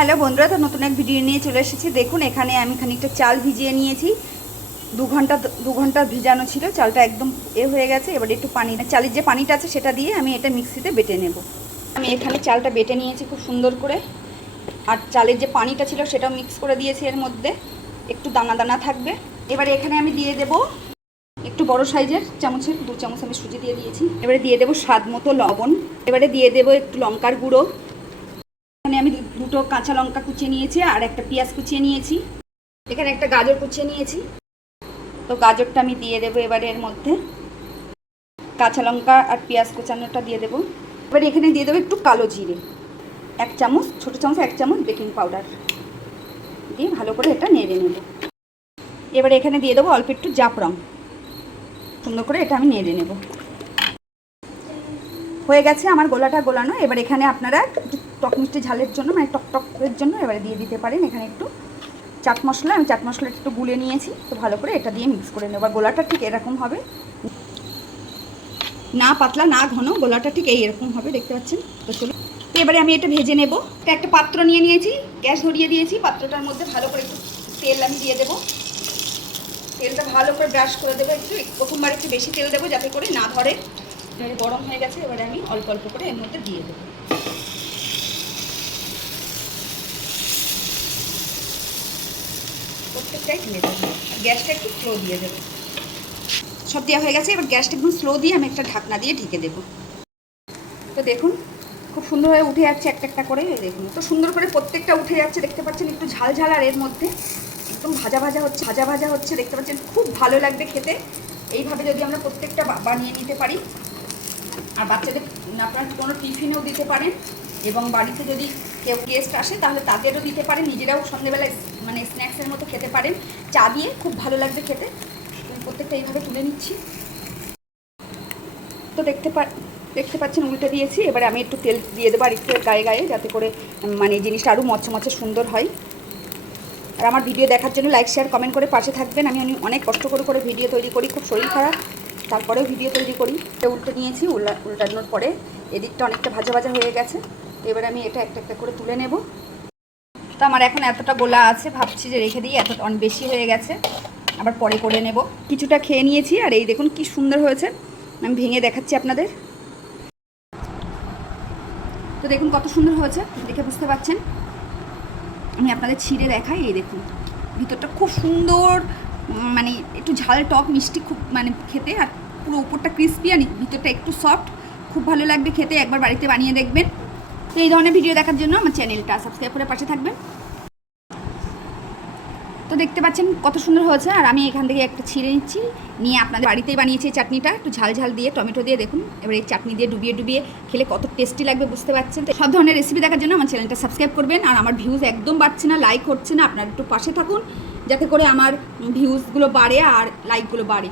Hello বন্ধুরা, তো নতুন এক ভিডিও নিয়ে চলে এসেছি। দেখুন, এখানে আমি খানিকটা চাল ভিজিয়ে নিয়েছি। দু ঘণ্টা দু ঘণ্টা ভিজানো ছিল, চালটা একদম এ হয়ে গেছে। এবার একটু পানি, চালের যে পানিটা আছে সেটা দিয়ে আমি এটা মিক্সিতে বেটে নেব। আমি এখানে চালটা বেটে নিয়েছি খুব সুন্দর করে। আর চালের যে পানিটা ছিল সেটাও মিক্স করে দিয়েছি এর মধ্যে। একটু দানা দানা থাকবে। এবারে এখানে আমি দিয়ে দেব একটু বড় সাইজের চামচের, দু চামচ আমি সুজি দিয়ে দিয়েছি। এবারে দিয়ে দেবো স্বাদ মতো লবণ। এবারে দিয়ে দেবো একটু লঙ্কার গুঁড়ো। দুটো কাঁচা লঙ্কা কুচিয়ে নিয়েছি আর একটা পেঁয়াজ কুচিয়ে নিয়েছি। এখানে একটা গাজর কুচিয়ে নিয়েছি। তো গাজরটা আমি দিয়ে দেবো এবারে এর মধ্যে। কাঁচা লঙ্কা আর পেঁয়াজ কুচানোটা দিয়ে দেবো। এবারে এখানে দিয়ে দেবো একটু কালো জিরে। এক চামচ, ছোটো চামচ, এক চামচ বেকিং পাউডার। দিয়ে ভালো করে এটা নেড়ে নেব। এবারে এখানে দিয়ে দেবো অল্প একটু জাফরং। সুন্দর করে এটা আমি নেড়ে নেব। হয়ে গেছে আমার গোলাটা গোলানো। এবার এখানে আপনারা একটু টক মিষ্টি ঝালের জন্য মানে টক টকের জন্য এবারে দিয়ে দিতে পারেন। এখানে একটু চাট মশলা, আমি চাট মশলাটা একটু গুলে নিয়েছি, তো ভালো করে এটা দিয়ে মিক্স করে নেব। গোলাটা ঠিক এরকম হবে। না পাতলা, না ঘন, গোলাটা ঠিক এই এরকম হবে, দেখতে পাচ্ছেন? তো চলো তো এবারে আমি এটা ভেজে নেব। একটা পাত্র নিয়ে নিয়েছি, গ্যাস ধরিয়ে দিয়েছি, পাত্রটার মধ্যে ভালো করে একটু তেল আমি দিয়ে দেবো। তেলটা ভালো করে ব্রাশ করে দেবো, একটু, প্রথমবার একটু বেশি তেল দেবো, যাতে করে না ধরে। গরম হয়ে গেছে, এবারে আমি অল্প অল্প করে এর মধ্যে দিয়ে দেবো। প্রত্যেকটাই দিয়ে দেবো গ্যাসটা একটু স্লো দিয়ে দেবো। সব দেওয়া হয়ে গেছে, এবার গ্যাসটা একদম স্লো দিয়ে আমি একটা ঢাকনা দিয়ে ঢেকে দেবো। তো দেখুন, খুব সুন্দরভাবে উঠে যাচ্ছে একটা একটা করে দেখুন। তো সুন্দর করে প্রত্যেকটা উঠে যাচ্ছে, দেখতে পাচ্ছেন একটু ঝাল ঝাল আর এর মধ্যে। একদম ভাজা ভাজা হচ্ছে, ভাজা ভাজা হচ্ছে, দেখতে পাচ্ছেন খুব ভালো লাগবে খেতে। এইভাবে যদি আমরা প্রত্যেকটা বানিয়ে নিতে পারি, আর বাচ্চাদের আপনার কোনো টিফিনেও দিতে পারেন। এবং বাড়িতে যদি কেউ গেস্ট আসে, তাহলে তাদেরও দিতে পারেন, নিজেরাও সন্ধ্যেবেলায় মানে স্ন্যাক্সের মতো খেতে পারেন। চা দিয়ে খুব ভালো লাগবে খেতে। আমি প্রত্যেকটা এইভাবে তুলে নিচ্ছি। তো দেখতে পা দেখতে পাচ্ছেন, উল্টে দিয়েছি। এবারে আমি একটু তেল দিয়ে দেবো আর একটু গায়ে গায়ে, যাতে করে মানে জিনিসটা আরও মচে মচে সুন্দর হয়। আর আমার ভিডিও দেখার জন্য লাইক শেয়ার কমেন্ট করে পাশে থাকবেন। আমি অনেক- অনেক কষ্ট করে করে ভিডিও তৈরি করি, খুব শরীর খারাপ। তারপরেও ভিডিও তৈরি করি। উল্টে নিয়েছি উল্টা উল্টানোর পরে এদিকটা অনেকটা ভাজা ভাজা হয়ে গেছে। এবারে আমি এটা একটা একটা করে তুলে নেব। তো আমার এখন এতটা গোলা আছে, ভাবছি যে রেখে দিই, এত বেশি হয়ে গেছে। আবার পরে করে নেব। কিছুটা খেয়ে নিয়েছি, আর এই দেখুন কি সুন্দর হয়েছে। আমি ভেঙে দেখাচ্ছি আপনাদের। তো দেখুন কত সুন্দর হয়েছে, দেখে বুঝতে পারছেন? আমি আপনাদের ছিঁড়ে দেখাই, এই দেখুন। ভিতরটা খুব সুন্দর মানে একটু ঝাল টক, মিষ্টি খুব মানে খেতে, আর পুরো উপরটা ক্রিস্পি আর ভিতরটা একটু সফট খুব ভালো লাগবে খেতে, একবার বাড়িতে বানিয়ে দেখবেন। তো এই ধরনের ভিডিও দেখার জন্য আমার চ্যানেলটা সাবস্ক্রাইব করে পাশে থাকবেন। তো দেখতে পাচ্ছেন কত সুন্দর হয়েছে। আর আমি এখান থেকে একটা ছিঁড়ে নিচ্ছি। নিয়ে আপনাদের বাড়িতেই বানিয়েছি চাটনিটা। একটু ঝাল ঝাল দিয়ে, টমেটো দিয়ে দেখুন। এবার এই চাটনি দিয়ে ডুবিয়ে ডুবিয়ে খেলে কত টেস্টি লাগবে বুঝতে পারছেন? তো সব ধরনের রেসিপি দেখার জন্য আমার চ্যানেলটা সাবস্ক্রাইব করবেন। আর আমার ভিউজ একদম বাড়ছে না লাইক হচ্ছে না। আপনারা একটু পাশে থাকুন। যাতে করে আমার ভিউজগুলো বাড়ে আর লাইকগুলো বাড়ে।